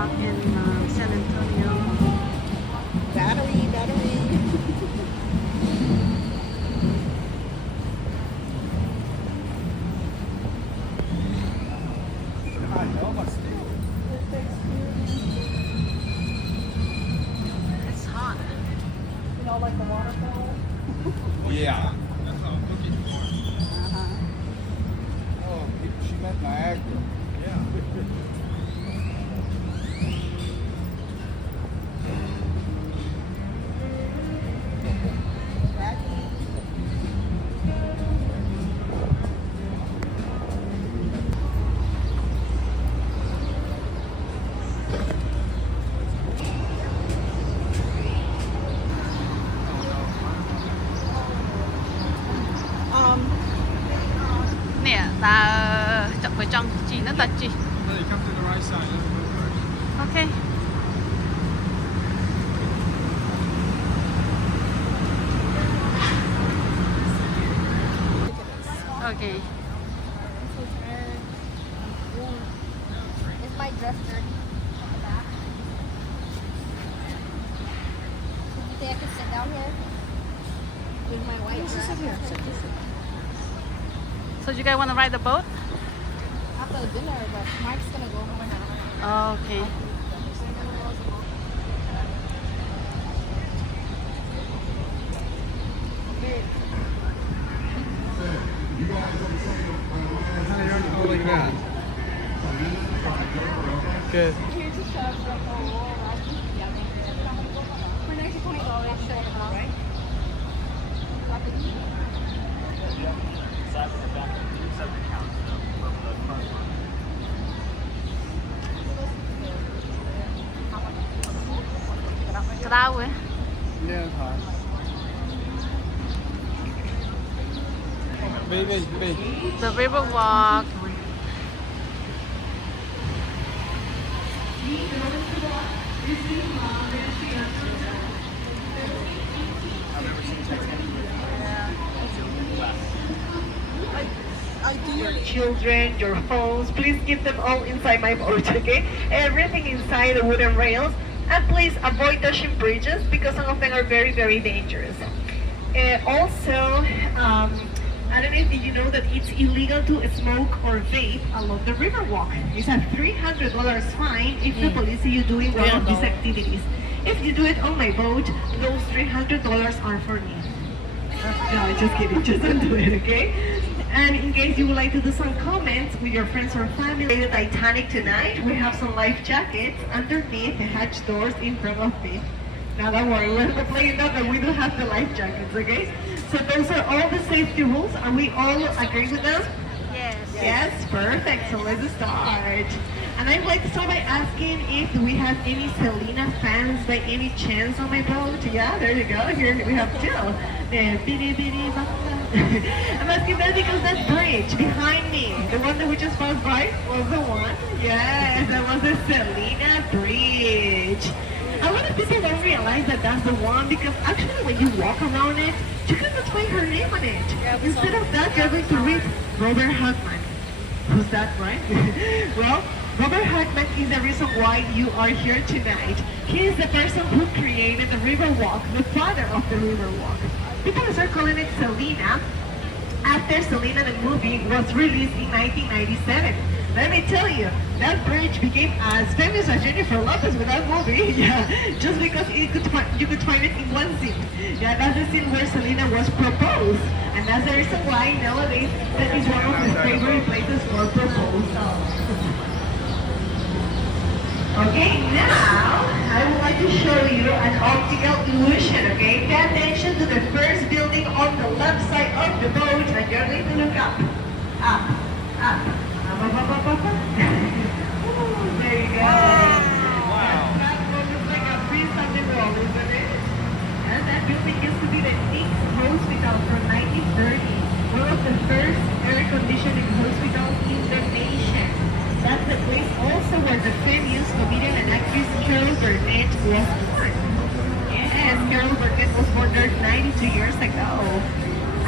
Riverwalk in San Antonio. Battery, battery. It's hot. You know, like the waterfall. Yeah. That's what I'm looking for. Uh-huh. Oh, she meant Niagara. Yeah. Nè, ta chọn phải trong chi nó ta chi. No, you come to the right side. Let's go first. Okay. Okay. Is my dress dirty on the back? Do you think I could sit down here? With my white dress? So you guys want to ride the boat? After the dinner, but Mark's gonna go home now. Okay. How are you holding that? Good. Here's a shot from the wall. For next $20, show it out, right? Cái đau ấy. Yeah, it's hot. Baby, baby. The Riverwalk. Your children, your phones, please keep them all inside my boat, okay? Everything inside the wooden rails. And please avoid touching bridges because some of them are very, very dangerous. Also, I don't know if you know that it's illegal to smoke or vape along the Riverwalk. It's a $300 fine if the police see you doing one of these activities. If you do it on my boat, those $300 are for me. No, just kidding. Just don't do it, okay? And in case you would like to do some comments with your friends or family, the Titanic tonight, we have some life jackets underneath the hatch doors in front of me. Now don't worry, we're not playing that, but we do have the life jackets, okay? So those are all the safety rules. Are we all agree with them? Yes. Yes, perfect. So let's start. And I'd like to start by asking if we have any Selena fans by any chance on my boat. Yeah, there you go. Here we have two. The bitty bitty banda. I'm asking that because that bridge behind me, the one that we just passed by, was the one. Yes, that was the Selena Bridge. A lot of people don't realize that that's the one because actually when you walk around it, you can just find her name on it. Instead of that, you're going to read Robert Hagman. Who's that, right? Well, Robert Hagman is the reason why you are here tonight. He is the person who created the Riverwalk, the father of the Riverwalk. People start calling it Selena after Selena the movie was released in 1997. Let me tell you, that bridge became as famous as Jennifer Lopez with that movie. Yeah, just because you could find it in one scene. Yeah, that's the scene where Selena was proposed, and that's the reason why nowadays that is one of my favorite places for proposal. Okay, now I would like to show you an optical illusion, okay? Pay attention to the first building on the left side of the boat and you're going to look up. Up, up, up, up. Ooh, there you go. Wow. That one looks like a piece on the wall, isn't it? And that building used to be the King's Hospital from 1930. One of the first air conditioning hospitals in the nation. That's the place also where the famous comedian and actress Carol Burnett was born. Yes, Carol Burnett was born there 92 years ago.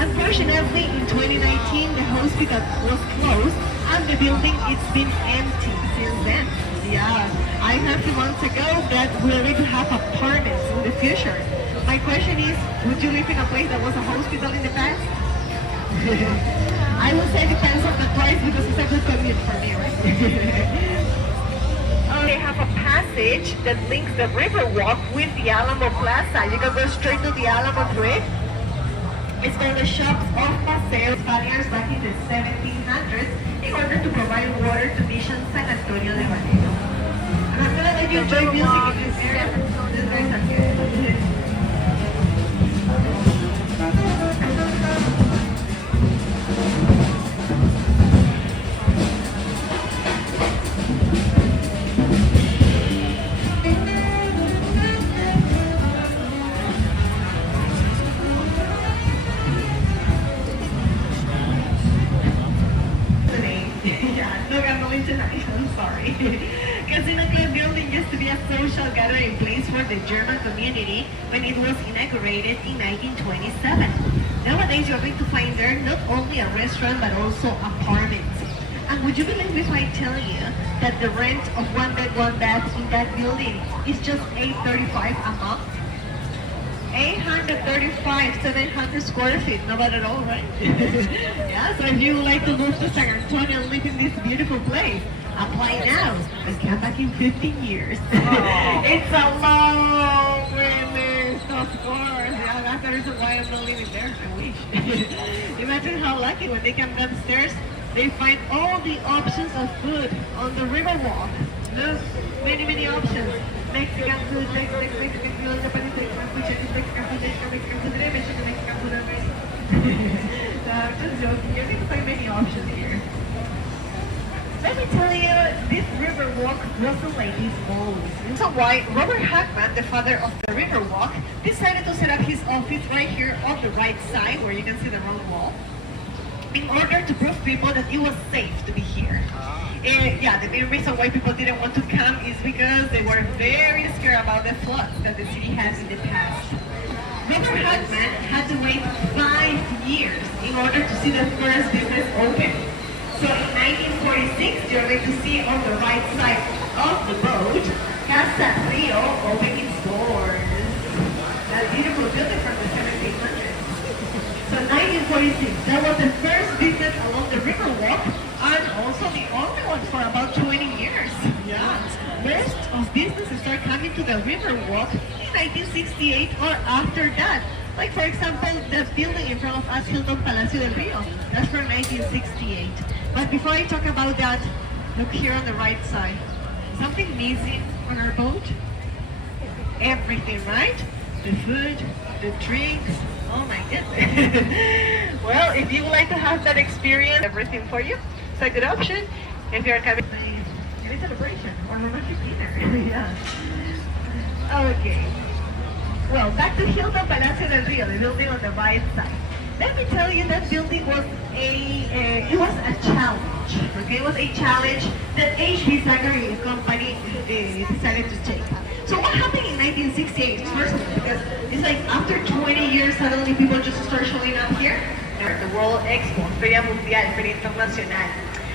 Unfortunately, in 2019, the hospital was closed and the building it's been empty since then. Yeah, I heard 2 months ago that we're going to have apartments in the future. My question is, would you live in a place that was a hospital in the past? I would say depends on the price because it's a good commute for me, right? They have a passage that links the Riverwalk with the Alamo Plaza. You can go straight to the Alamo through it. It's called the Shops of Paseo Spaniards back in the 1700s in order to provide water to Mission San Antonio de Valero. And I'm gonna let you enjoy music in this area. These guys are good. I'm sorry. Casino Club building used to be a social gathering place for the German community when it was inaugurated in 1927. Nowadays, you're going to find there not only a restaurant but also apartments. And would you believe if I tell you that the rent of one bed, one bath in that building is just $835 a month? 835, 700 square feet, not bad at all, right? Yeah, so if you would like to move to San Antonio and live in this beautiful place, apply now and come back in 15 years. It's a long list, of course. Yeah, that's the reason why I'm not living there. I wish. Imagine how lucky when they come downstairs, they find all the options of food on the Riverwalk. Look, many options. Mexican food, Mexican food, Japanese Mexican food, Chinese Mexican food, Asian Mexican food, Mexican Mexican food, just joking. You're going to find many options here. Let me tell you, this Riverwalk wasn't like this always. And so why Robert Hackman, the father of the Riverwalk, decided to set up his office right here on the right side, where you can see the round wall, in order to prove people that it was safe to be here. Yeah, the main reason why people didn't want to come is because they were very scared about the floods that the city has in the past. Robert Hackman had to wait 5 years in order to see the first business open. So in 1946, you're going to see on the right side of the boat, Casa Rio opening its doors. That beautiful building from the 1700s. So 1946, that was the first business along the Riverwalk, and also the only one for about 20 years. Yeah. Most of businesses start coming to the Riverwalk in 1968 or after that. Like for example, the building in front of us, Hilton Palacio del Rio. That's from 1968. But before I talk about that, look here on the right side. Something missing on our boat? Everything, right? The food, the drinks. Oh my goodness. Well, if you would like to have that experience, everything for you, it's a good option. If you're coming to any celebration or romantic dinner. Yeah. Okay. Well, back to Hilton Palacio del Rio, the building on the right side. Let me tell you, that building was it was a challenge. Okay, it was a challenge that H.B. Zachary Company decided to take. So what happened in 1968? First of all, because it's like after 20 years, suddenly people just start showing up here. The World Expo, Feria Mundial, Feria Internacional.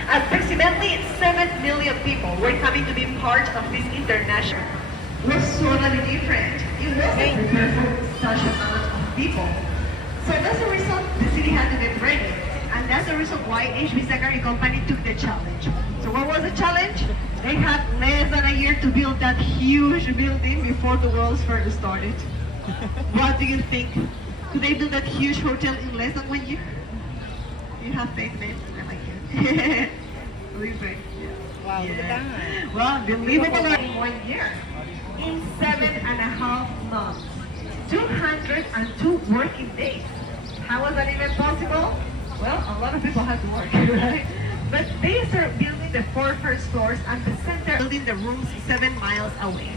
Approximately 7 million people were coming to be part of this international. It was totally different. It wasn't prepared for such amount of people. So that's the reason the city had to get ready. And that's the reason why H.B. Zachary Company took the challenge. So what was the challenge? They had less than a year to build that huge building before the World's Fair started. What do you think? Could they build that huge hotel in less than 1 year? You have faith, man. I like it. Believe me. Wow, look at that. Well, unbelievable in 1 year. In 7.5 months. 202 working days. How was that even possible? Well, a lot of people had to work, right? But they started building the 4 first floors and the center, building the rooms 7 miles away.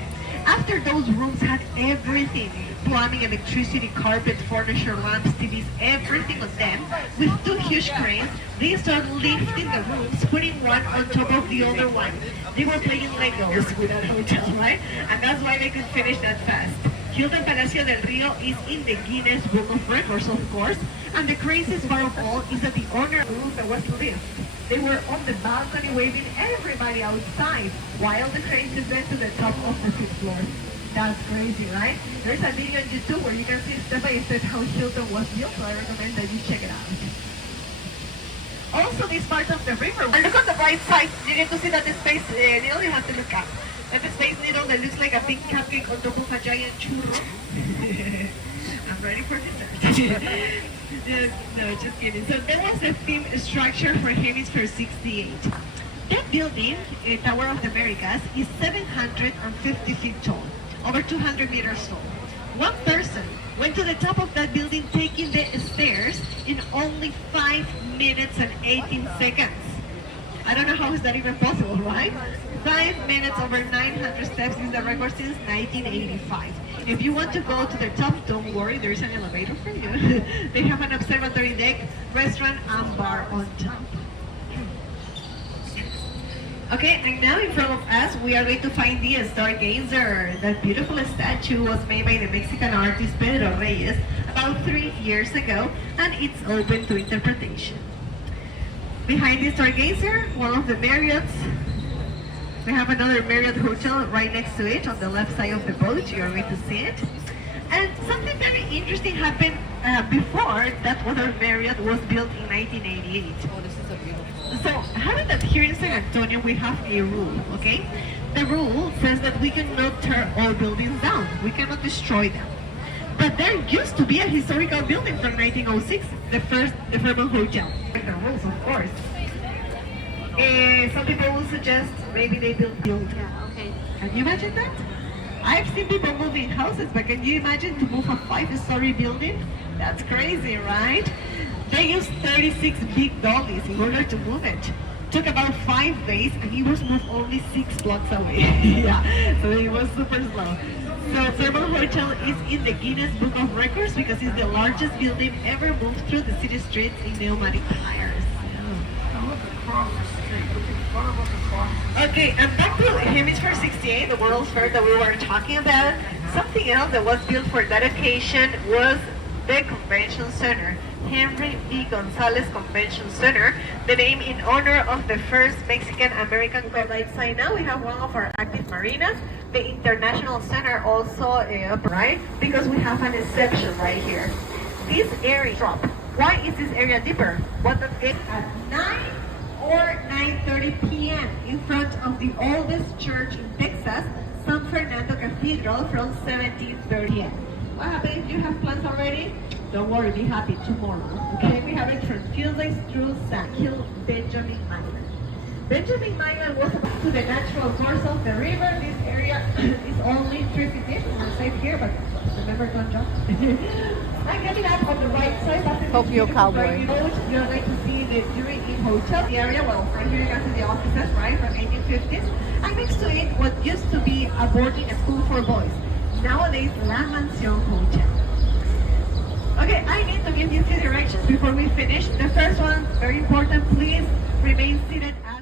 After those rooms had everything, plumbing, electricity, carpet, furniture, lamps, TVs, everything on them, with 2 huge cranes, they started lifting the rooms, putting one on top of the other one. They were playing Legos with that hotel, right? And that's why they could finish that fast. Hilton Palacio del Rio is in the Guinness Book of Records, of course. And the craziest part of all is that the owner roof that was lift. They were on the balcony waving everybody outside while the cranes descend to the top of the fifth floor. That's crazy, right? There's a video on YouTube where you can see step by step how Hilton was built, so I recommend that you check it out. Also, this part of the river. And look on the right side, you get to see that the space needle, you have to look up. And the space needle that looks like a big cupcake on top of a giant churro. I'm ready for dessert. No, just kidding. So that was the theme structure for Hemisphere 68. That building, Tower of the Americas, is 750 feet tall, over 200 meters tall. One person went to the top of that building taking the stairs in only 5 minutes and 18 seconds. I don't know how is that even possible, right? 5 minutes over 900 steps is the record since 1985. If you want to go to the top, don't worry, there's an elevator for you. They have an observatory deck, restaurant, and bar on top. Okay, and now in front of us, we are going to find the Stargazer. That beautiful statue was made by the Mexican artist Pedro Reyes about 3 years ago, and it's open to interpretation. Behind the Stargazer, one of the Marriotts. We have another Marriott hotel right next to it on the left side of the boat. You are going to see it. And something very interesting happened before that other Marriott was built in 1988. Oh, this is a beautiful. So, how did that here in San Antonio we have a rule, okay? The rule says that we cannot tear all buildings down. We cannot destroy them. But there used to be a historical building from 1906, the Fairmont Hotel. The rules, of course. Some people will suggest maybe they build. Yeah, okay. Can you imagine that? I've seen people moving houses, but can you imagine to move a 5-story building? That's crazy, right? They used 36 big dollies in order to move it. Took about 5 days, and it was moved only 6 blocks away. Yeah, so it was super slow. So Fairmont Hotel is in the Guinness Book of Records because it's the largest building ever moved through the city streets in pneumatic tires. Okay, and back to Hemisphere 68, the World's Fair that we were talking about. Something else that was built for that occasion was the Convention Center. Henry E. Gonzalez Convention Center, the name in honor of the first Mexican-American. Like side now, we have one of our active marinas. The International Center also right? Because we have an exception right here. This area drop. Why is this area deeper? What is at 9 or 9:30 p.m. in front of the oldest church in Texas, San Fernando Cathedral from 1730. What happened? You have plans already? Don't worry, be happy tomorrow. Okay, we have it from Tuesdays through Saturday. Benjamin Island. Benjamin Island was about to the natural course of the river. This area is only 3 feet. We're safe here, but remember, don't jump. I'm getting up on the right side. Hope you're a cowboy. You're going to see the During Inn Hotel, the area. Well, right here you can see the offices, right, from 1850s. And next to it, what used to be a boarding school for boys. Nowadays, La Mansion Hotel. Okay, I need to give you 2 directions before we finish. The first one, very important, please remain seated at